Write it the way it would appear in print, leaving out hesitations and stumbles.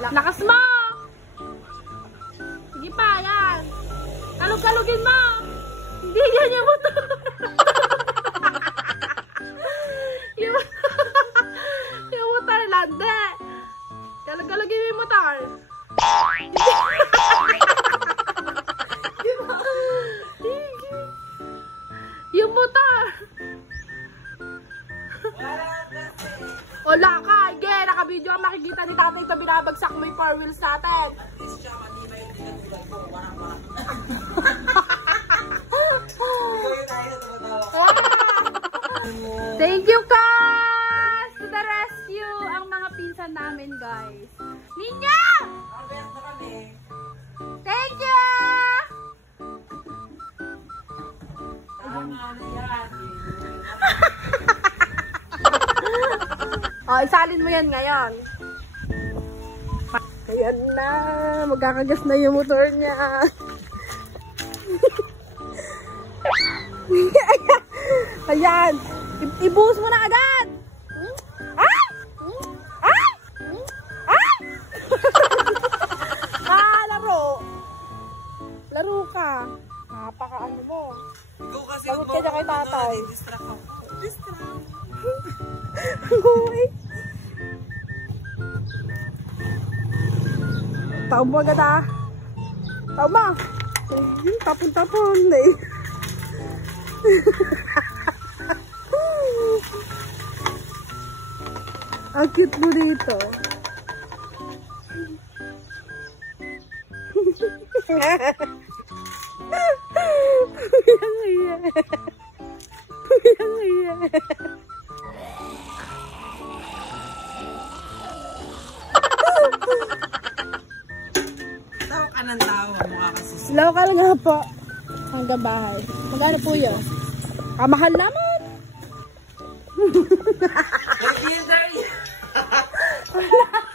Lakas mo! Sige pa, yan. Kalug-kalugin mo! Hindi yan yung motor. yung motor lang, de. Kalug-kalugin mo yung motor. Yung motor. Wala ka, Ige. Naka-video ang makikita ni tatay ito binabagsak mo yung 4 wheels natin. Thank you, guys! To the rescue! Ang mga pinsan namin, guys. Ninyo! Thank you! Oh, isalin mo yan ngayon. Ayan na. Magkakagas na yung motor niya. Ayan. Ibuhos mo na agad. Ay! Ay! Ay! Laro. Laro ka. Napaka-ano mo. Pagod ka dyan kay tatay. Distract. Uy. Tao mo agad ah. Tao mo. Tapon-tapon eh. Ang cute mo dito. Tawa ka ng tawa, mukha ka susunod. Slow ka lang nga po. Hanggang bahay. Magkano po yun? Kamahal naman. Wala.